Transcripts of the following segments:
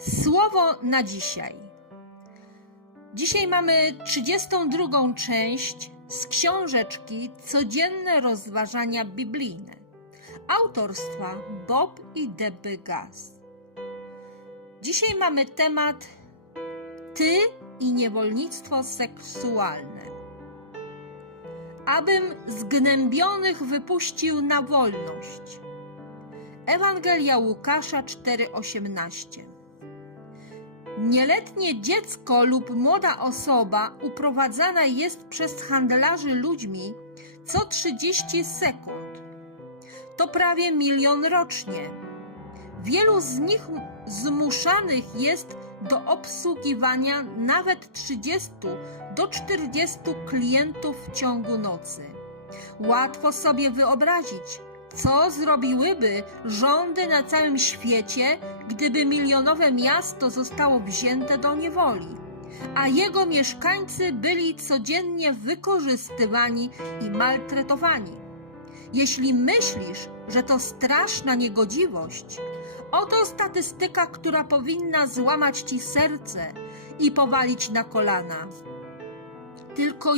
Słowo na dzisiaj. Dzisiaj mamy 32 część z książeczki Codzienne rozważania biblijne autorstwa Bob i Debbie Gass. Dzisiaj mamy temat Ty i niewolnictwo seksualne. Abym zgnębionych wypuścił na wolność. Ewangelia Łukasza 4:18 Nieletnie dziecko lub młoda osoba uprowadzana jest przez handlarzy ludźmi co 30 sekund. To prawie milion rocznie. Wielu z nich zmuszanych jest do obsługiwania nawet 30 do 40 klientów w ciągu nocy. Łatwo sobie wyobrazić, co zrobiłyby rządy na całym świecie, gdyby milionowe miasto zostało wzięte do niewoli, a jego mieszkańcy byli codziennie wykorzystywani i maltretowani. Jeśli myślisz, że to straszna niegodziwość, oto statystyka, która powinna złamać ci serce i powalić na kolana. Tylko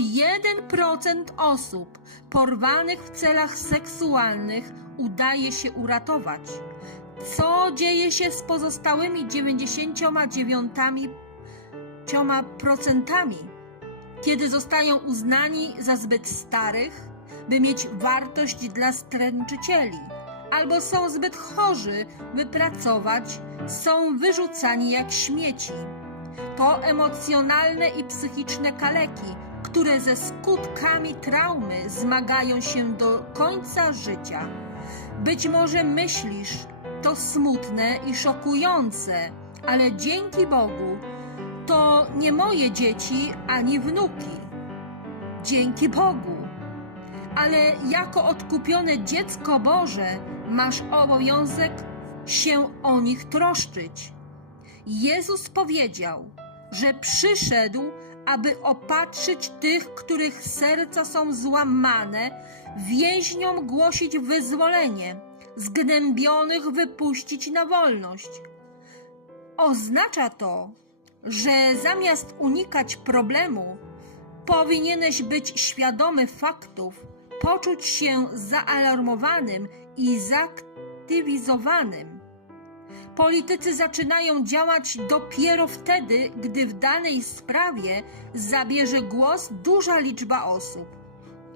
1% osób porwanych w celach seksualnych udaje się uratować. Co dzieje się z pozostałymi 99%, kiedy zostają uznani za zbyt starych, by mieć wartość dla stręczycieli, albo są zbyt chorzy, by pracować, są wyrzucani jak śmieci? To emocjonalne i psychiczne kaleki, które ze skutkami traumy zmagają się do końca życia. Być może myślisz, to smutne i szokujące, ale dzięki Bogu to nie moje dzieci ani wnuki. Dzięki Bogu. Ale jako odkupione dziecko Boże masz obowiązek się o nich troszczyć. Jezus powiedział, że przyszedł, aby opatrzyć tych, których serca są złamane, więźniom głosić wyzwolenie, zgnębionych wypuścić na wolność. Oznacza to, że zamiast unikać problemu, powinieneś być świadomy faktów, poczuć się zaalarmowanym i zaktywizowanym. Politycy zaczynają działać dopiero wtedy, gdy w danej sprawie zabierze głos duża liczba osób.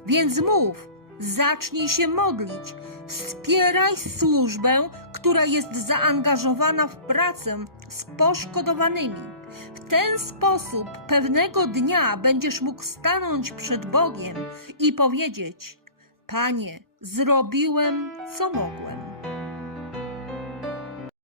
Więc mów, zacznij się modlić, wspieraj służbę, która jest zaangażowana w pracę z poszkodowanymi. W ten sposób pewnego dnia będziesz mógł stanąć przed Bogiem i powiedzieć: Panie, zrobiłem co mogłem.